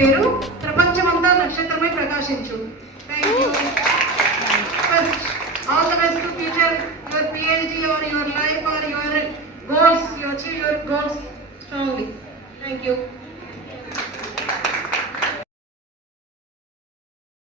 పేరు ప్రపంచమంతా నక్షత్రమై ప్రకాశించు. Thank you. First all the best to future your PhD or your life or your goals. You achieve your goals strongly. Thank you.